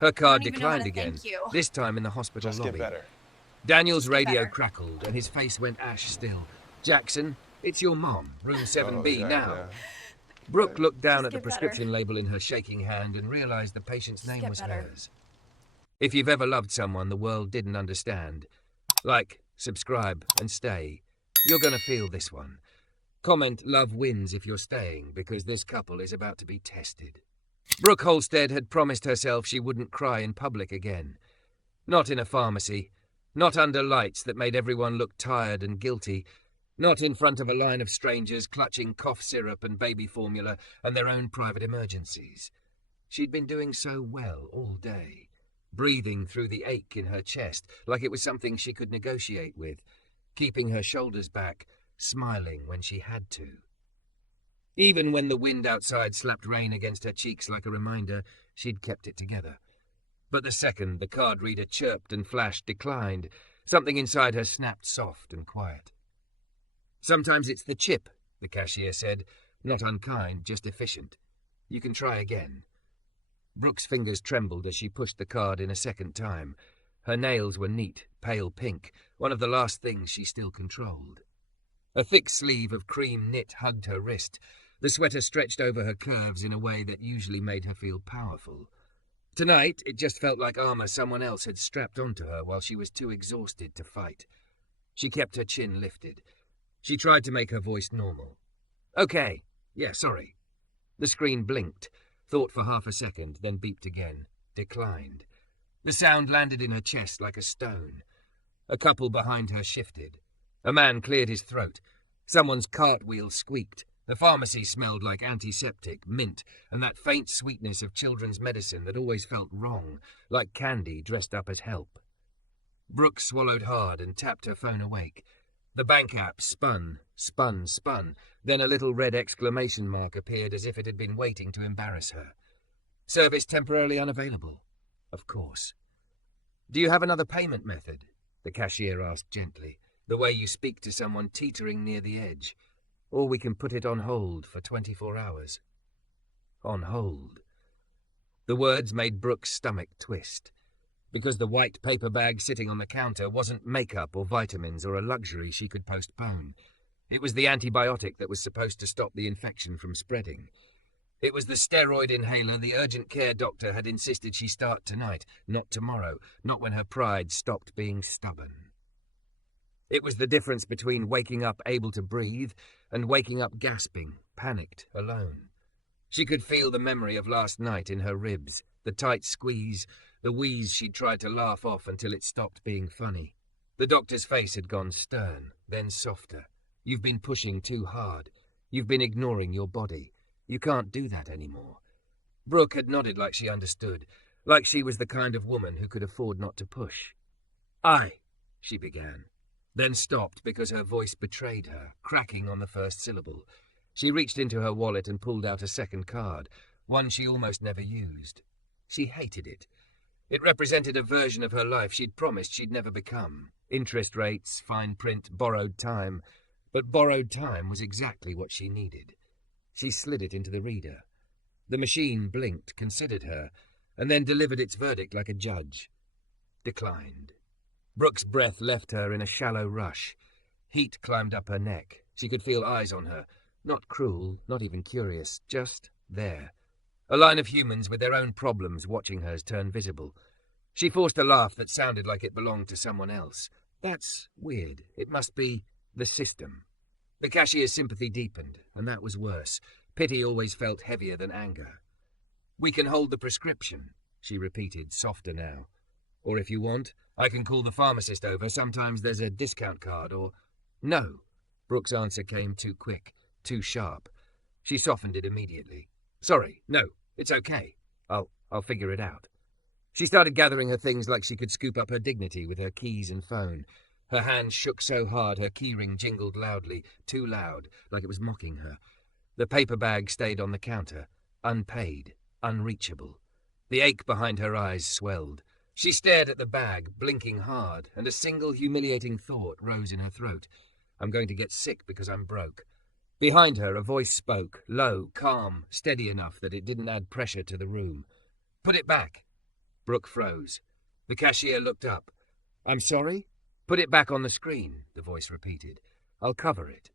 Her I card don't even know how declined to again, thank you. this time in the hospital Just lobby. get better. Daniel's Just get radio better. crackled and his face went ash still. Jackson, it's your mom, room 7B Oh, now. yeah. Brooke looked down Just at the get prescription better. label in her shaking hand and realized the patient's Just name get was better. hers. If you've ever loved someone the world didn't understand, like, subscribe, and stay, you're gonna feel this one. Comment love wins if you're staying, because this couple is about to be tested. Brooke Holstead had promised herself she wouldn't cry in public again. Not in a pharmacy. Not under lights that made everyone look tired and guilty. Not in front of a line of strangers clutching cough syrup and baby formula and their own private emergencies. She'd been doing so well all day, breathing through the ache in her chest like it was something she could negotiate with, keeping her shoulders back, smiling when she had to. Even when the wind outside slapped rain against her cheeks like a reminder, she'd kept it together. But the second the card reader chirped and flashed declined, something inside her snapped soft and quiet. Sometimes it's the chip, the cashier said, not unkind, just efficient. You can try again. Brooke's fingers trembled as she pushed the card in a second time. Her nails were neat, pale pink, one of the last things she still controlled. A thick sleeve of cream knit hugged her wrist. The sweater stretched over her curves in a way that usually made her feel powerful. Tonight, it just felt like armor someone else had strapped onto her while she was too exhausted to fight. She kept her chin lifted. She tried to make her voice normal. Okay, yeah, sorry. The screen blinked, thought for half a second, then beeped again, declined. The sound landed in her chest like a stone. A couple behind her shifted. A man cleared his throat. Someone's cartwheel squeaked. The pharmacy smelled like antiseptic, mint, and that faint sweetness of children's medicine that always felt wrong, like candy dressed up as help. Brooke swallowed hard and tapped her phone awake. The bank app spun, then a little red exclamation mark appeared as if it had been waiting to embarrass her. Service temporarily unavailable. Of course. Do you have another payment method? The cashier asked gently, the way you speak to someone teetering near the edge. Or we can put it on hold for 24 hours. On hold. The words made Brooke's stomach twist, because the white paper bag sitting on the counter wasn't makeup or vitamins or a luxury she could postpone. It was the antibiotic that was supposed to stop the infection from spreading. It was the steroid inhaler the urgent care doctor had insisted she start tonight, not tomorrow, not when her pride stopped being stubborn. It was the difference between waking up able to breathe and waking up gasping, panicked, alone. She could feel the memory of last night in her ribs, the tight squeeze, the wheeze she'd tried to laugh off until it stopped being funny. The doctor's face had gone stern, then softer. You've been pushing too hard. You've been ignoring your body. You can't do that anymore. Brooke had nodded like she understood, like she was the kind of woman who could afford not to push. She began, then stopped because her voice betrayed her, cracking on the first syllable. She reached into her wallet and pulled out a second card, one she almost never used. She hated it. It represented a version of her life she'd promised she'd never become. Interest rates, fine print, borrowed time. But borrowed time was exactly what she needed. She slid it into the reader. The machine blinked, considered her, and then delivered its verdict like a judge. Declined. Brooke's breath left her in a shallow rush. Heat climbed up her neck. She could feel eyes on her. Not cruel, not even curious, just there. A line of humans with their own problems watching hers turn visible. She forced a laugh that sounded like it belonged to someone else. That's weird. It must be the system. The cashier's sympathy deepened, and that was worse. Pity always felt heavier than anger. We can hold the prescription, she repeated, softer now. Or if you want, I can call the pharmacist over. Sometimes there's a discount card, or... No. Brooke's answer came too quick, too sharp. She softened it immediately. Sorry, no, it's okay. I'll figure it out. She started gathering her things like she could scoop up her dignity with her keys and phone. Her hands shook so hard her keyring jingled loudly, too loud, like it was mocking her. The paper bag stayed on the counter, unpaid, unreachable. The ache behind her eyes swelled. She stared at the bag, blinking hard, and a single humiliating thought rose in her throat. I'm going to get sick because I'm broke. Behind her, a voice spoke, low, calm, steady enough that it didn't add pressure to the room. Put it back. Brooke froze. The cashier looked up. "I'm sorry?" "Put it back on the screen," the voice repeated. "I'll cover it."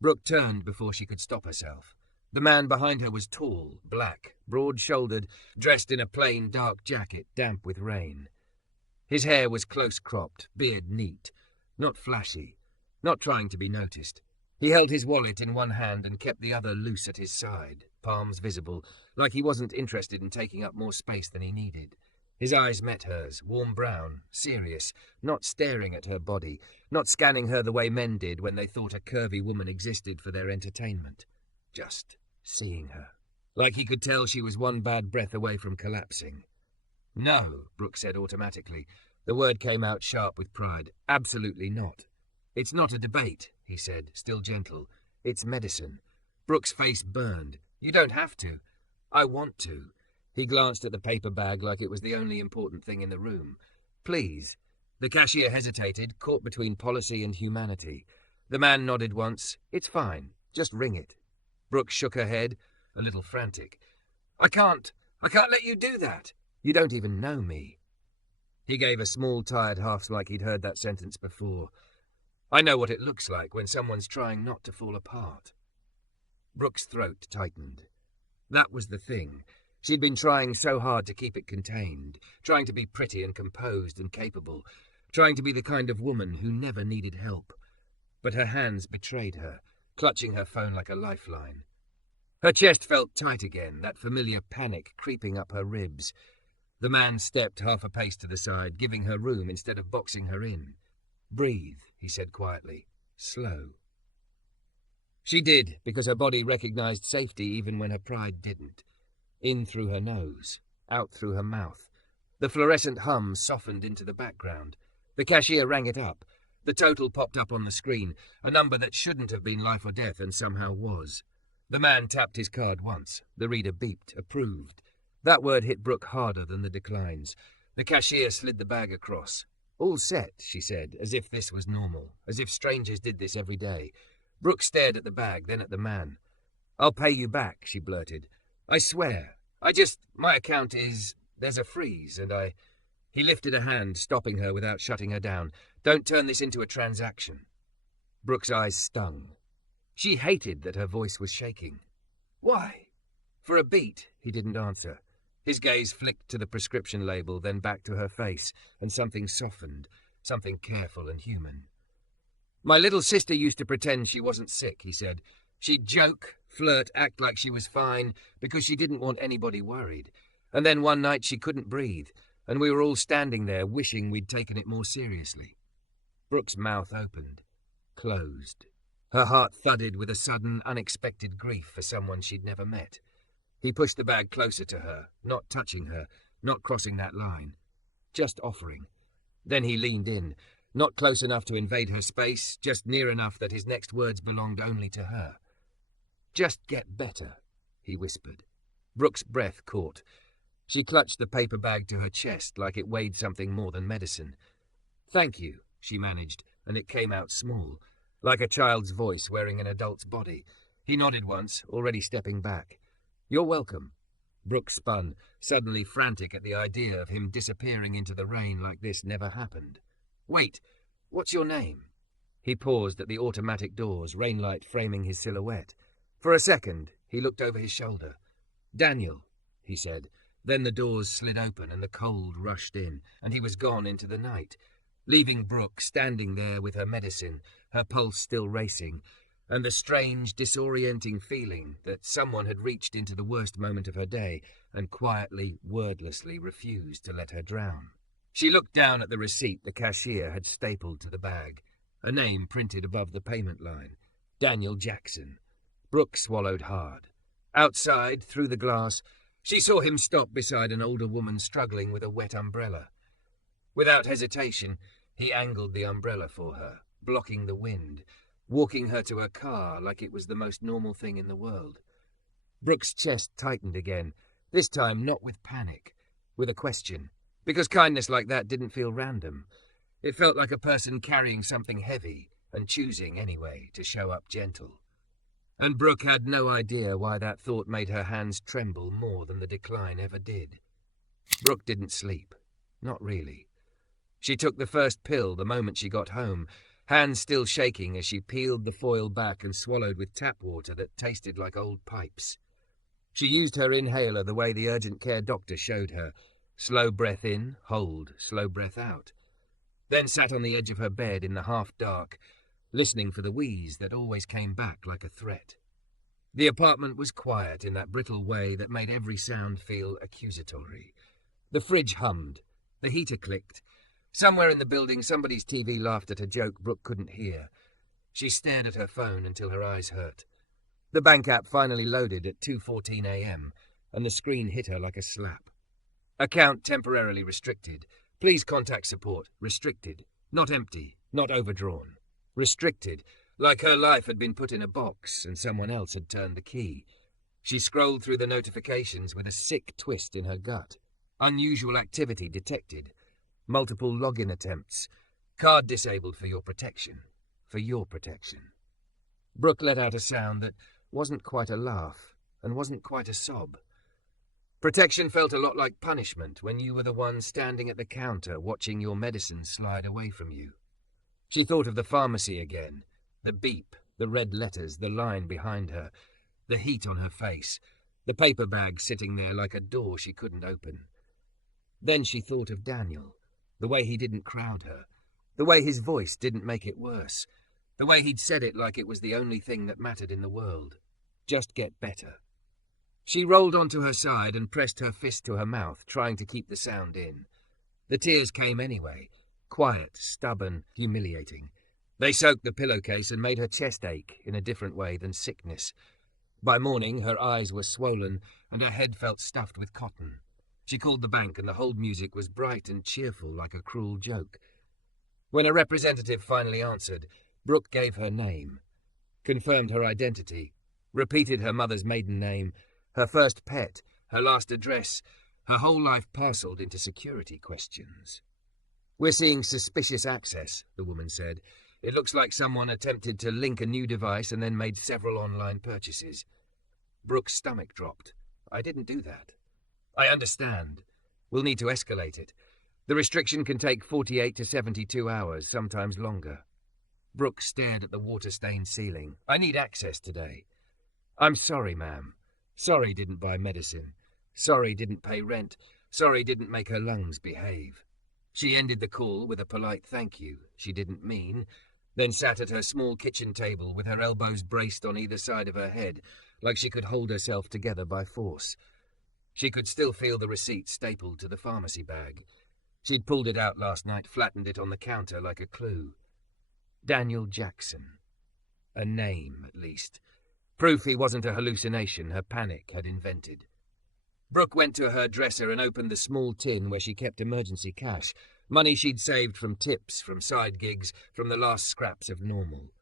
Brooke turned before she could stop herself. The man behind her was tall, black, broad-shouldered, dressed in a plain dark jacket, damp with rain. His hair was close-cropped, beard neat, not flashy, not trying to be noticed. He held his wallet in one hand and kept the other loose at his side, palms visible, like he wasn't interested in taking up more space than he needed. His eyes met hers, warm brown, serious, not staring at her body, not scanning her the way men did when they thought a curvy woman existed for their entertainment. Just seeing her. Like he could tell she was one bad breath away from collapsing. "No," Brooke said automatically. The word came out sharp with pride. "Absolutely not." "It's not a debate," he said, still gentle. "It's medicine." Brooke's face burned. "You don't have to." "I want to." He glanced at the paper bag like it was the only important thing in the room. "Please." The cashier hesitated, caught between policy and humanity. The man nodded once. "It's fine. Just ring it." Brooke shook her head, a little frantic. I can't let you do that." "You don't even know me." He gave a small, tired huff like he'd heard that sentence before. "I know what it looks like when someone's trying not to fall apart." Brooke's throat tightened. That was the thing. She'd been trying so hard to keep it contained, trying to be pretty and composed and capable, trying to be the kind of woman who never needed help. But her hands betrayed her, clutching her phone like a lifeline. Her chest felt tight again, that familiar panic creeping up her ribs. The man stepped half a pace to the side, giving her room instead of boxing her in. "Breathe," he said quietly. "Slow." She did, because her body recognized safety even when her pride didn't. In through her nose, out through her mouth. The fluorescent hum softened into the background. The cashier rang it up. The total popped up on the screen, a number that shouldn't have been life or death and somehow was. The man tapped his card once. The reader beeped, approved. That word hit Brooke harder than the declines. The cashier slid the bag across. "All set," she said, as if this was normal, as if strangers did this every day. Brooke stared at the bag, then at the man. "I'll pay you back," she blurted. "I swear. My account is... There's a freeze, and I..." He lifted a hand, stopping her without shutting her down. "Don't turn this into a transaction." Brooke's eyes stung. She hated that her voice was shaking. "Why?" For a beat, he didn't answer. His gaze flicked to the prescription label, then back to her face, and something softened, something careful and human. "My little sister used to pretend she wasn't sick," he said. "She'd joke, flirt, act like she was fine, because she didn't want anybody worried. And then one night she couldn't breathe, and we were all standing there wishing we'd taken it more seriously." Brooke's mouth opened, closed. Her heart thudded with a sudden, unexpected grief for someone she'd never met. He pushed the bag closer to her, not touching her, not crossing that line, just offering. Then he leaned in, not close enough to invade her space, just near enough that his next words belonged only to her. "Just get better," he whispered. Brooke's breath caught. She clutched the paper bag to her chest like it weighed something more than medicine. "Thank you," she managed, and it came out small, like a child's voice wearing an adult's body. He nodded once, already stepping back. "You're welcome." Brooke spun, suddenly frantic at the idea of him disappearing into the rain like this never happened. "Wait, what's your name?" He paused at the automatic doors, rainlight framing his silhouette. For a second, he looked over his shoulder. "Daniel," he said. Then the doors slid open and the cold rushed in, and he was gone into the night, leaving Brooke standing there with her medicine, her pulse still racing, and the strange, disorienting feeling that someone had reached into the worst moment of her day and quietly, wordlessly refused to let her drown. She looked down at the receipt the cashier had stapled to the bag, a name printed above the payment line. Daniel Jackson. Brooke swallowed hard. Outside, through the glass, she saw him stop beside an older woman struggling with a wet umbrella. Without hesitation, he angled the umbrella for her, blocking the wind, walking her to her car like it was the most normal thing in the world. Brooke's chest tightened again, this time not with panic, with a question, because kindness like that didn't feel random. It felt like a person carrying something heavy and choosing, anyway, to show up gentle. And Brooke had no idea why that thought made her hands tremble more than the decline ever did. Brooke didn't sleep. Not really. She took the first pill the moment she got home, hands still shaking as she peeled the foil back and swallowed with tap water that tasted like old pipes. She used her inhaler the way the urgent care doctor showed her. Slow breath in, hold, slow breath out. Then sat on the edge of her bed in the half-dark, listening for the wheeze that always came back like a threat. The apartment was quiet in that brittle way that made every sound feel accusatory. The fridge hummed. The heater clicked. Somewhere in the building, somebody's TV laughed at a joke Brooke couldn't hear. She stared at her phone until her eyes hurt. The bank app finally loaded at 2:14 a.m., and the screen hit her like a slap. Account temporarily restricted. Please contact support. Restricted. Not empty. Not overdrawn. Restricted. Like her life had been put in a box and someone else had turned the key. She scrolled through the notifications with a sick twist in her gut. Unusual activity detected. Multiple login attempts. Card disabled for your protection. For your protection. Brooke let out a sound that wasn't quite a laugh and wasn't quite a sob. Protection felt a lot like punishment when you were the one standing at the counter watching your medicine slide away from you. She thought of the pharmacy again. The beep, the red letters, the line behind her, the heat on her face, the paper bag sitting there like a door she couldn't open. Then she thought of Daniel, the way he didn't crowd her, the way his voice didn't make it worse, the way he'd said it like it was the only thing that mattered in the world. Just get better. She rolled onto her side and pressed her fist to her mouth, trying to keep the sound in. The tears came anyway, quiet, stubborn, humiliating. They soaked the pillowcase and made her chest ache in a different way than sickness. By morning, her eyes were swollen and her head felt stuffed with cotton. She called the bank and the hold music was bright and cheerful like a cruel joke. When a representative finally answered, Brooke gave her name, confirmed her identity, repeated her mother's maiden name, her first pet, her last address, her whole life parceled into security questions. "We're seeing suspicious access," the woman said. "It looks like someone attempted to link a new device and then made several online purchases." Brooke's stomach dropped. "I didn't do that." "I understand. We'll need to escalate it. The restriction can take 48 to 72 hours, sometimes longer." Brooke stared at the water-stained ceiling. "I need access today." "I'm sorry, ma'am. Sorry didn't buy medicine. Sorry didn't pay rent. Sorry didn't make her lungs behave." She ended the call with a polite thank you she didn't mean, then sat at her small kitchen table with her elbows braced on either side of her head, like she could hold herself together by force. She could still feel the receipt stapled to the pharmacy bag. She'd pulled it out last night, flattened it on the counter like a clue. Daniel Jackson. A name, at least. Proof he wasn't a hallucination her panic had invented. Brooke went to her dresser and opened the small tin where she kept emergency cash, money she'd saved from tips, from side gigs, from the last scraps of normal.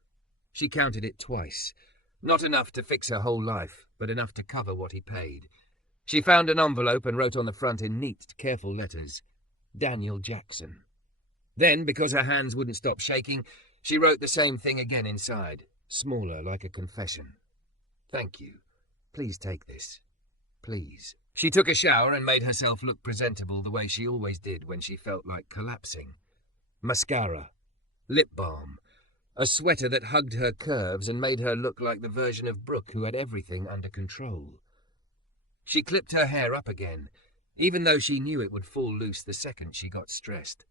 She counted it twice. Not enough to fix her whole life, but enough to cover what he paid. She found an envelope and wrote on the front in neat, careful letters, Daniel Jackson. Then, because her hands wouldn't stop shaking, she wrote the same thing again inside, smaller, like a confession. "Thank you. Please take this. Please." She took a shower and made herself look presentable the way she always did when she felt like collapsing. Mascara. Lip balm. A sweater that hugged her curves and made her look like the version of Brooke who had everything under control. She clipped her hair up again, even though she knew it would fall loose the second she got stressed.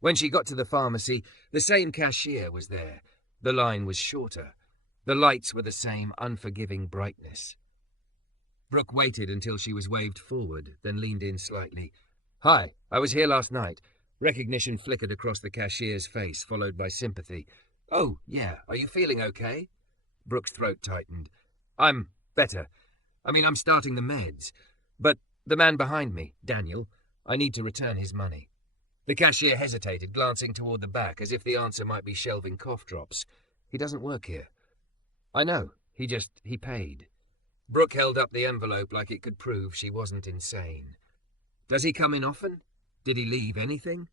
When she got to the pharmacy, the same cashier was there. The line was shorter. The lights were the same unforgiving brightness. Brooke waited until she was waved forward, then leaned in slightly. "Hi, I was here last night." Recognition flickered across the cashier's face, followed by sympathy. "Oh, yeah, are you feeling okay?" Brooke's throat tightened. "I'm better. I'm starting the meds. But the man behind me, Daniel, I need to return his money." The cashier hesitated, glancing toward the back, as if the answer might be shelving cough drops. "He doesn't work here." "I know. He paid." Brooke held up the envelope like it could prove she wasn't insane. "Does he come in often? Did he leave anything?"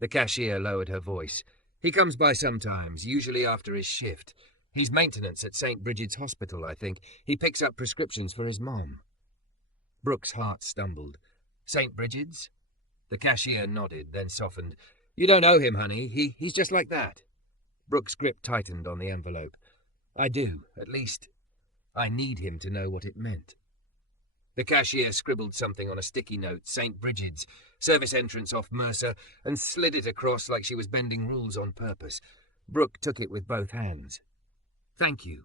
The cashier lowered her voice. "He comes by sometimes, usually after his shift. He's maintenance at St. Bridget's Hospital, I think. He picks up prescriptions for his mom." Brooke's heart stumbled. St. Bridget's? The cashier nodded, then softened. You don't owe him, honey. He's just like that. Brooke's grip tightened on the envelope. I do, at least. I need him to know what it meant. The cashier scribbled something on a sticky note, St. Bridget's, service entrance off Mercer, and slid it across like she was bending rules on purpose. Brooke took it with both hands. Thank you.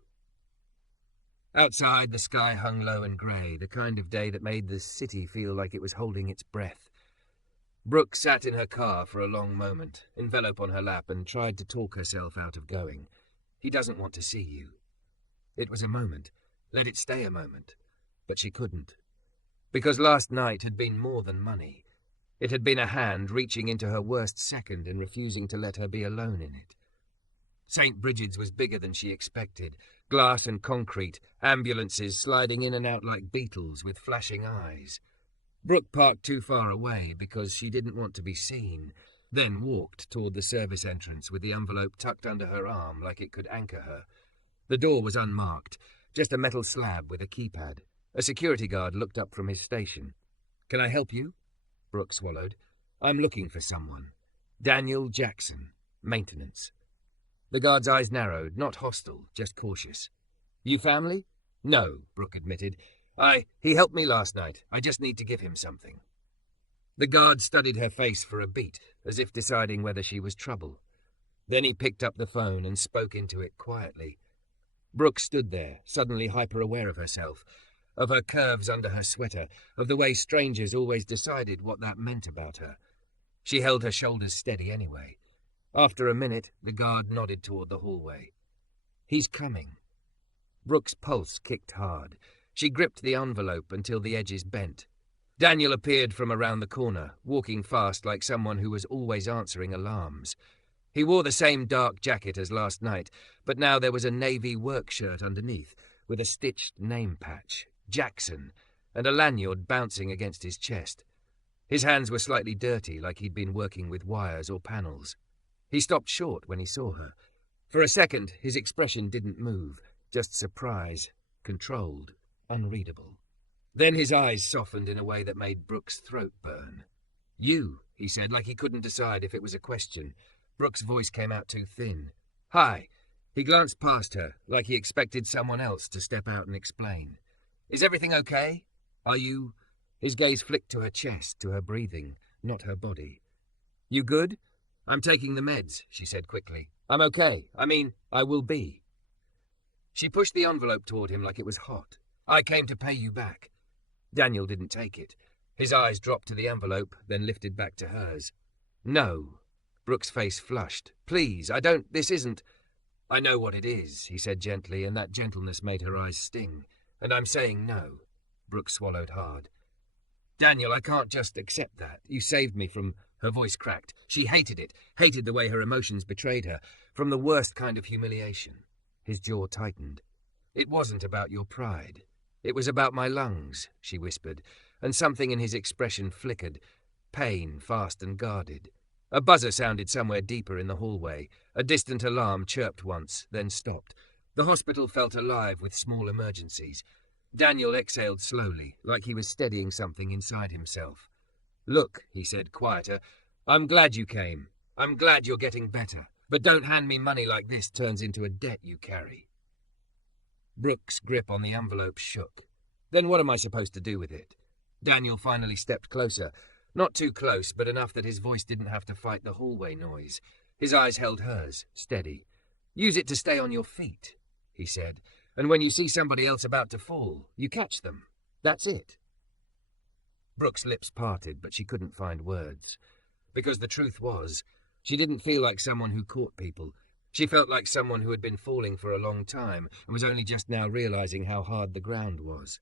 Outside, the sky hung low and grey, the kind of day that made the city feel like it was holding its breath. Brooke sat in her car for a long moment, envelope on her lap, and tried to talk herself out of going. He doesn't want to see you. It was a moment. Let it stay a moment. But she couldn't. Because last night had been more than money. It had been a hand reaching into her worst second and refusing to let her be alone in it. St. Bridget's was bigger than she expected. Glass and concrete, ambulances sliding in and out like beetles with flashing eyes. Brooke parked too far away because she didn't want to be seen, then walked toward the service entrance with the envelope tucked under her arm like it could anchor her. The door was unmarked, just a metal slab with a keypad. A security guard looked up from his station. Can I help you? Brooke swallowed. I'm looking for someone. Daniel Jackson, maintenance. The guard's eyes narrowed, not hostile, just cautious. You family? No, Brooke admitted. He helped me last night. I just need to give him something. The guard studied her face for a beat, as if deciding whether she was trouble. Then he picked up the phone and spoke into it quietly. Brooke stood there, suddenly hyper-aware of herself, of her curves under her sweater, of the way strangers always decided what that meant about her. She held her shoulders steady anyway. After a minute, the guard nodded toward the hallway. He's coming. Brooke's pulse kicked hard. She gripped the envelope until the edges bent. Daniel appeared from around the corner, walking fast like someone who was always answering alarms. He wore the same dark jacket as last night, but now there was a navy work shirt underneath, with a stitched name patch, Jackson, and a lanyard bouncing against his chest. His hands were slightly dirty, like he'd been working with wires or panels. He stopped short when he saw her. For a second, his expression didn't move, just surprise, controlled, unreadable. Then his eyes softened in a way that made Brooke's throat burn. You, he said, like he couldn't decide if it was a question. Brooke's voice came out too thin. Hi. He glanced past her, like he expected someone else to step out and explain. Is everything okay? Are you... His gaze flicked to her chest, to her breathing, not her body. You good? I'm taking the meds, she said quickly. I'm okay. I will be. She pushed the envelope toward him like it was hot. I came to pay you back. Daniel didn't take it. His eyes dropped to the envelope, then lifted back to hers. No. Brooke's face flushed. Please, this isn't... I know what it is, he said gently, and that gentleness made her eyes sting. And I'm saying no. Brooke swallowed hard. Daniel, I can't just accept that. You saved me from... Her voice cracked. She hated it, hated the way her emotions betrayed her, from the worst kind of humiliation. His jaw tightened. It wasn't about your pride. It was about my lungs, she whispered, and something in his expression flickered. Pain, fast and guarded. A buzzer sounded somewhere deeper in the hallway. A distant alarm chirped once, then stopped. The hospital felt alive with small emergencies. Daniel exhaled slowly, like he was steadying something inside himself. Look, he said, quieter, I'm glad you came. I'm glad you're getting better. But don't hand me money like this turns into a debt you carry. Brooke's grip on the envelope shook. Then what am I supposed to do with it? Daniel finally stepped closer. Not too close, but enough that his voice didn't have to fight the hallway noise. His eyes held hers, steady. Use it to stay on your feet, he said. And when you see somebody else about to fall, you catch them. That's it. Brooke's lips parted, but she couldn't find words. Because the truth was, she didn't feel like someone who caught people. She felt like someone who had been falling for a long time and was only just now realizing how hard the ground was.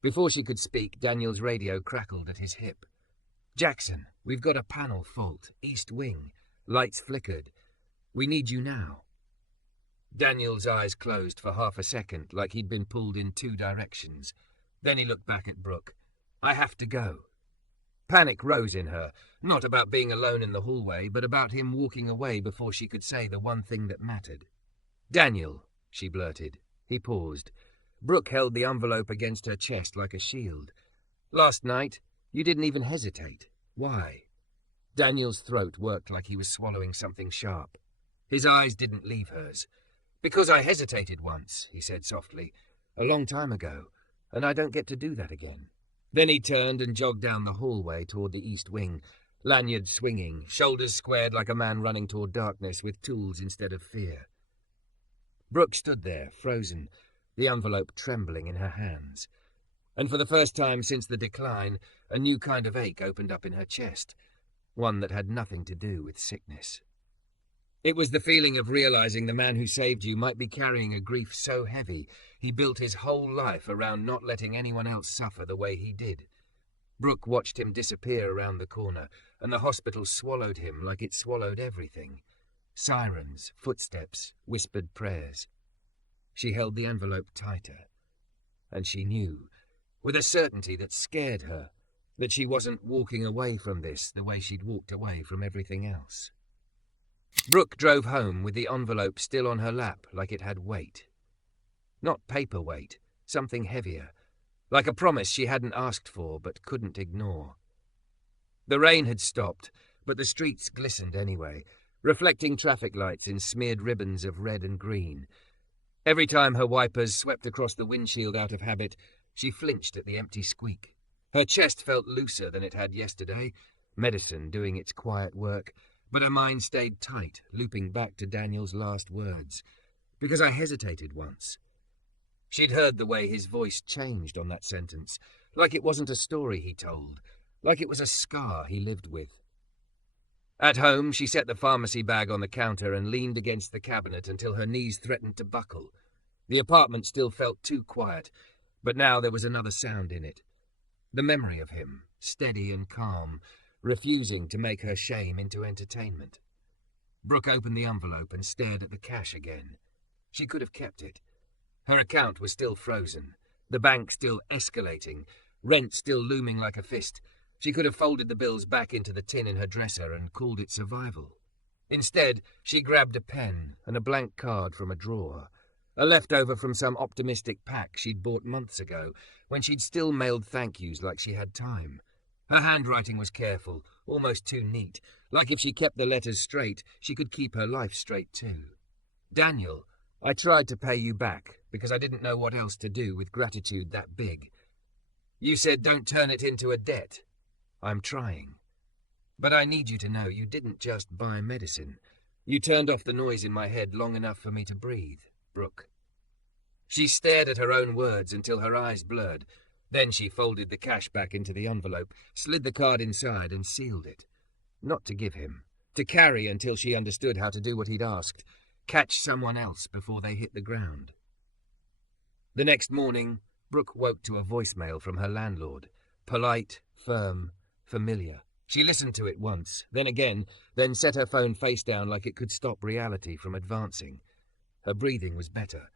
Before she could speak, Daniel's radio crackled at his hip. Jackson, we've got a panel fault, east wing. Lights flickered. We need you now. Daniel's eyes closed for half a second, like he'd been pulled in two directions. Then he looked back at Brooke. I have to go. Panic rose in her, not about being alone in the hallway, but about him walking away before she could say the one thing that mattered. Daniel, she blurted. He paused. Brooke held the envelope against her chest like a shield. Last night, You didn't even hesitate. Why? Daniel's throat worked like he was swallowing something sharp. His eyes didn't leave hers. Because I hesitated once, he said softly, a long time ago, and I don't get to do that again. Then he turned and jogged down the hallway toward the east wing, lanyard swinging, shoulders squared like a man running toward darkness with tools instead of fear. Brooke stood there, frozen, the envelope trembling in her hands. And for the first time since the decline, a new kind of ache opened up in her chest, one that had nothing to do with sickness. It was the feeling of realizing the man who saved you might be carrying a grief so heavy he built his whole life around not letting anyone else suffer the way he did. Brooke watched him disappear around the corner, and the hospital swallowed him like it swallowed everything. Sirens, footsteps, whispered prayers. She held the envelope tighter, and she knew, with a certainty that scared her, that she wasn't walking away from this the way she'd walked away from everything else. Brooke drove home with the envelope still on her lap like it had weight. Not paper weight, something heavier, like a promise she hadn't asked for but couldn't ignore. The rain had stopped, but the streets glistened anyway, reflecting traffic lights in smeared ribbons of red and green. Every time her wipers swept across the windshield out of habit, she flinched at the empty squeak. Her chest felt looser than it had yesterday, medicine doing its quiet work, but her mind stayed tight, looping back to Daniel's last words. Because I hesitated once. She'd heard the way his voice changed on that sentence, like it wasn't a story he told, like it was a scar he lived with. At home, she set the pharmacy bag on the counter and leaned against the cabinet until her knees threatened to buckle. The apartment still felt too quiet, but now there was another sound in it. The memory of him, steady and calm, refusing to make her shame into entertainment. Brooke opened the envelope and stared at the cash again. She could have kept it. Her account was still frozen, the bank still escalating, rent still looming like a fist. She could have folded the bills back into the tin in her dresser and called it survival. Instead, she grabbed a pen and a blank card from a drawer, a leftover from some optimistic pack she'd bought months ago, when she'd still mailed thank yous like she had time. Her handwriting was careful, almost too neat, like if she kept the letters straight, she could keep her life straight too. Daniel, I tried to pay you back, because I didn't know what else to do with gratitude that big. You said don't turn it into a debt. I'm trying. But I need you to know you didn't just buy medicine. You turned off the noise in my head long enough for me to breathe, Brooke. She stared at her own words until her eyes blurred. Then she folded the cash back into the envelope, slid the card inside and sealed it. Not to give him. To carry until she understood how to do what he'd asked. Catch someone else before they hit the ground. The next morning, Brooke woke to a voicemail from her landlord. Polite, firm, familiar. She listened to it once, then again, then set her phone face down like it could stop reality from advancing. Her breathing was better.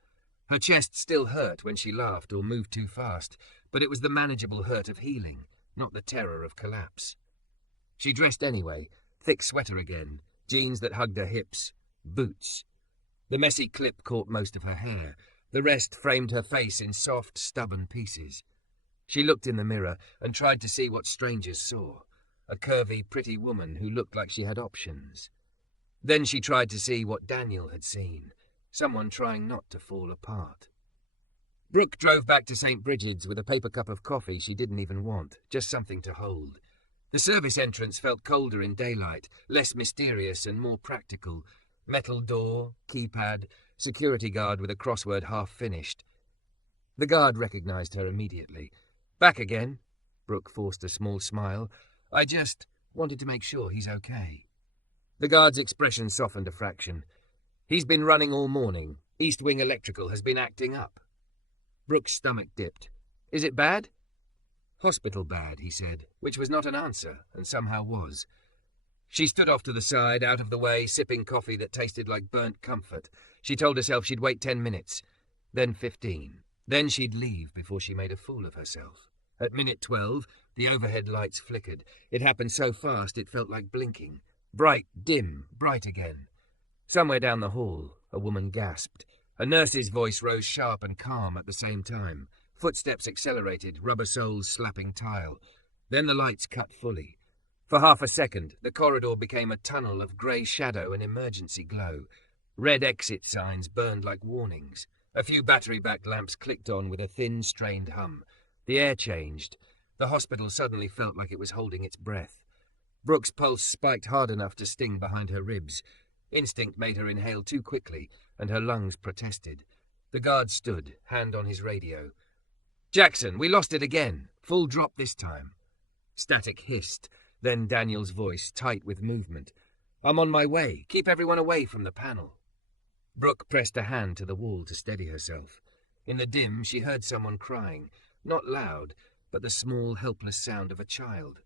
Her chest still hurt when she laughed or moved too fast, but it was the manageable hurt of healing, not the terror of collapse. She dressed anyway, thick sweater again, jeans that hugged her hips, boots. The messy clip caught most of her hair. The rest framed her face in soft, stubborn pieces. She looked in the mirror and tried to see what strangers saw. A curvy, pretty woman who looked like she had options. Then she tried to see what Daniel had seen. Someone trying not to fall apart. Brooke drove back to St. Bridget's with a paper cup of coffee she didn't even want, just something to hold. The service entrance felt colder in daylight, less mysterious and more practical. Metal door, keypad, security guard with a crossword half finished. The guard recognized her immediately. Back again? Brooke forced a small smile. I just wanted to make sure he's okay. The guard's expression softened a fraction. He's been running all morning. East Wing Electrical has been acting up. Brooke's stomach dipped. Is it bad? Hospital bad, he said, which was not an answer, and somehow was. She stood off to the side, out of the way, sipping coffee that tasted like burnt comfort. She told herself she'd wait 10 minutes, then 15. Then she'd leave before she made a fool of herself. At minute 12, the overhead lights flickered. It happened so fast it felt like blinking. Bright, dim, bright again. Somewhere down the hall, a woman gasped. A nurse's voice rose sharp and calm at the same time. Footsteps accelerated, rubber soles slapping tile. Then the lights cut fully. For half a second, the corridor became a tunnel of grey shadow and emergency glow. Red exit signs burned like warnings. A few battery-backed lamps clicked on with a thin, strained hum. The air changed. The hospital suddenly felt like it was holding its breath. Brooke's pulse spiked hard enough to sting behind her ribs. Instinct made her inhale too quickly, and her lungs protested. The guard stood, hand on his radio. "Jackson, we lost it again. Full drop this time." Static hissed, then Daniel's voice, tight with movement. "I'm on my way. Keep everyone away from the panel." Brooke pressed a hand to the wall to steady herself. In the dim, she heard someone crying, not loud, but the small, helpless sound of a child.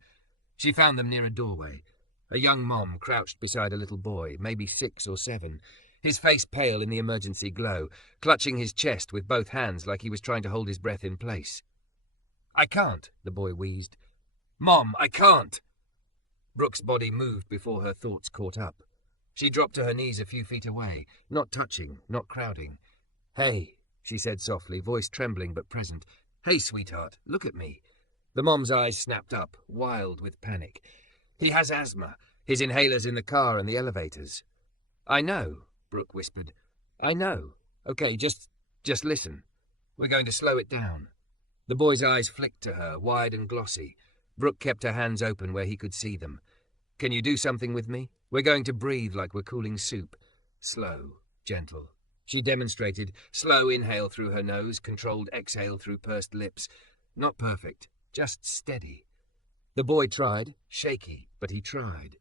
She found them near a doorway. A young mom crouched beside a little boy, maybe 6 or 7, his face pale in the emergency glow, clutching his chest with both hands like he was trying to hold his breath in place. "I can't," the boy wheezed. "Mom, I can't." Brooke's body moved before her thoughts caught up. She dropped to her knees a few feet away, not touching, not crowding. "Hey," she said softly, voice trembling but present. "Hey, sweetheart, look at me." The mom's eyes snapped up, wild with panic. "He has asthma. His inhaler's in the car and the elevators." "I know," Brooke whispered. "I know. Okay, just listen. We're going to slow it down." The boy's eyes flicked to her, wide and glossy. Brooke kept her hands open where he could see them. "Can you do something with me? We're going to breathe like we're cooling soup. Slow, gentle." She demonstrated. Slow inhale through her nose, controlled exhale through pursed lips. Not perfect, just steady. The boy tried, shaky, but he tried.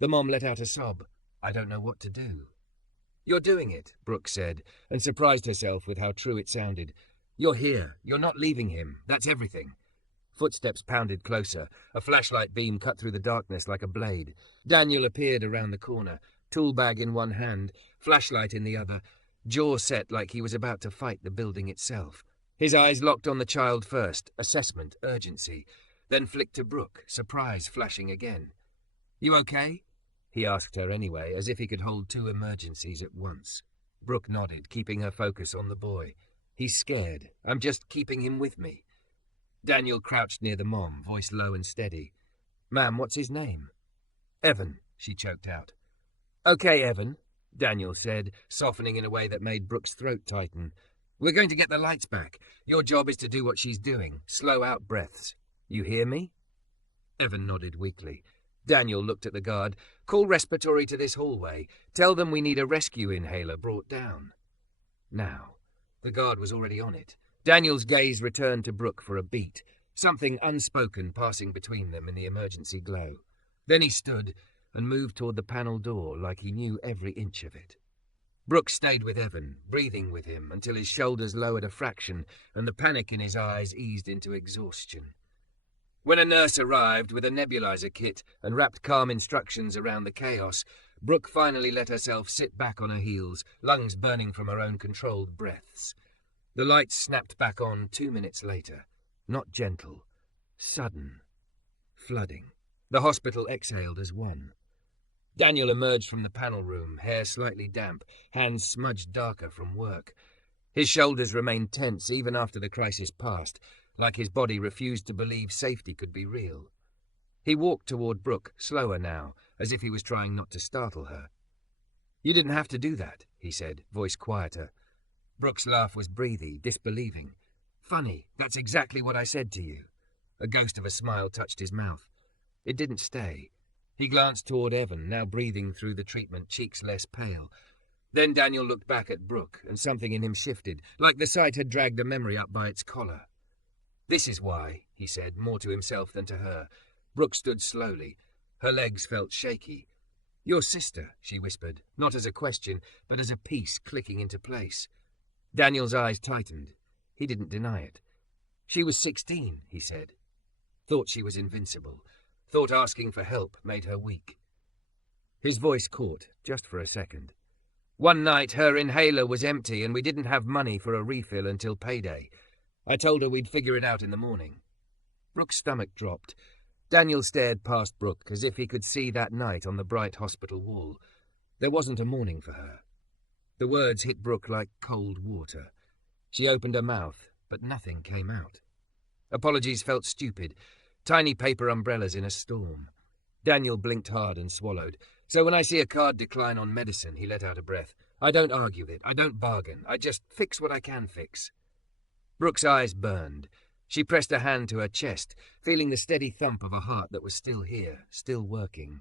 The mom let out a sob. "I don't know what to do." "You're doing it," Brooke said, and surprised herself with how true it sounded. "You're here. You're not leaving him. That's everything." Footsteps pounded closer. A flashlight beam cut through the darkness like a blade. Daniel appeared around the corner, tool bag in one hand, flashlight in the other, jaw set like he was about to fight the building itself. His eyes locked on the child first, assessment, urgency, then flicked to Brooke, surprise flashing again. "You okay?" he asked her anyway, as if he could hold 2 emergencies at once. Brooke nodded, keeping her focus on the boy. "He's scared. I'm just keeping him with me." Daniel crouched near the mom, voice low and steady. "Ma'am, what's his name?" "Evan," she choked out. "Okay, Evan," Daniel said, softening in a way that made Brooke's throat tighten. "We're going to get the lights back. Your job is to do what she's doing. Slow out breaths. You hear me?" Evan nodded weakly. Daniel looked at the guard. "Call respiratory to this hallway. Tell them we need a rescue inhaler brought down." Now. The guard was already on it. Daniel's gaze returned to Brooke for a beat, something unspoken passing between them in the emergency glow. Then he stood and moved toward the panel door like he knew every inch of it. Brooke stayed with Evan, breathing with him until his shoulders lowered a fraction and the panic in his eyes eased into exhaustion. When a nurse arrived with a nebulizer kit and wrapped calm instructions around the chaos, Brooke finally let herself sit back on her heels, lungs burning from her own controlled breaths. The lights snapped back on 2 minutes later. Not gentle. Sudden. Flooding. The hospital exhaled as one. Daniel emerged from the panel room, hair slightly damp, hands smudged darker from work. His shoulders remained tense even after the crisis passed, like his body refused to believe safety could be real. He walked toward Brooke, slower now, as if he was trying not to startle her. "You didn't have to do that," he said, voice quieter. Brooke's laugh was breathy, disbelieving. "Funny, that's exactly what I said to you." A ghost of a smile touched his mouth. It didn't stay. He glanced toward Evan, now breathing through the treatment, cheeks less pale. Then Daniel looked back at Brooke, and something in him shifted, like the sight had dragged a memory up by its collar. "This is why," he said, more to himself than to her. Brooke stood slowly. Her legs felt shaky. "Your sister," she whispered, not as a question, but as a piece clicking into place. Daniel's eyes tightened. He didn't deny it. "She was 16, he said. Thought she was invincible. Thought asking for help made her weak." His voice caught, just for a second. "One night her inhaler was empty and we didn't have money for a refill until payday. I told her we'd figure it out in the morning." Brooke's stomach dropped. Daniel stared past Brooke as if he could see that night on the bright hospital wall. There wasn't a morning for her. The words hit Brooke like cold water. She opened her mouth, but nothing came out. Apologies felt stupid. Tiny paper umbrellas in a storm. Daniel blinked hard and swallowed. So when I see a card decline on medicine, he let out a breath. I don't argue it. I don't bargain. I just fix what I can fix. Brooke's eyes burned. She pressed a hand to her chest, feeling the steady thump of a heart that was still here, still working.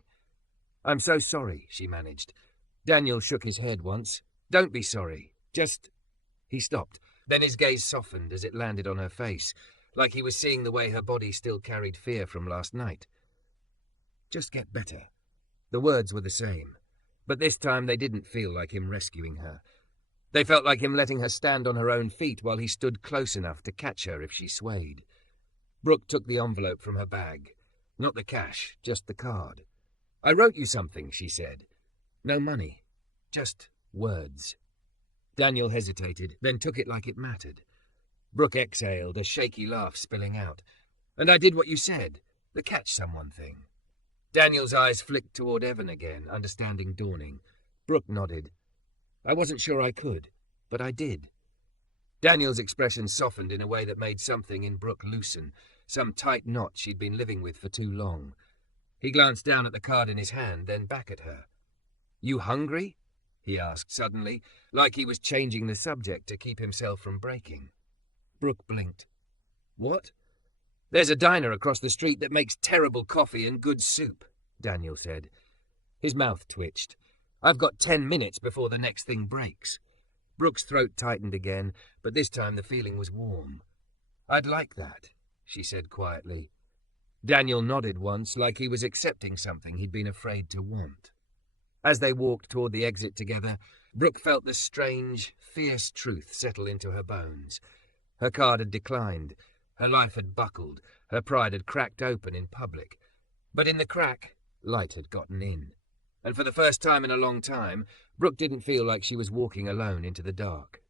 I'm so sorry, she managed. Daniel shook his head once. Don't be sorry. Just... He stopped. Then his gaze softened as it landed on her face, like he was seeing the way her body still carried fear from last night. Just get better. The words were the same, but this time they didn't feel like him rescuing her. They felt like him letting her stand on her own feet while he stood close enough to catch her if she swayed. Brooke took the envelope from her bag. Not the cash, just the card. I wrote you something, she said. No money, just words. Daniel hesitated, then took it like it mattered. Brooke exhaled, a shaky laugh spilling out. And I did what you said, the catch someone thing. Daniel's eyes flicked toward Evan again, understanding dawning. Brooke nodded. I wasn't sure I could, but I did. Daniel's expression softened in a way that made something in Brooke loosen, some tight knot she'd been living with for too long. He glanced down at the card in his hand, then back at her. You hungry? He asked suddenly, like he was changing the subject to keep himself from breaking. Brooke blinked. What? There's a diner across the street that makes terrible coffee and good soup, Daniel said. His mouth twitched. I've got 10 minutes before the next thing breaks. Brooke's throat tightened again, but this time the feeling was warm. I'd like that, she said quietly. Daniel nodded once, like he was accepting something he'd been afraid to want. As they walked toward the exit together, Brooke felt the strange, fierce truth settle into her bones. Her card had declined. Her life had buckled. Her pride had cracked open in public. But in the crack, light had gotten in. And for the first time in a long time, Brooke didn't feel like she was walking alone into the dark.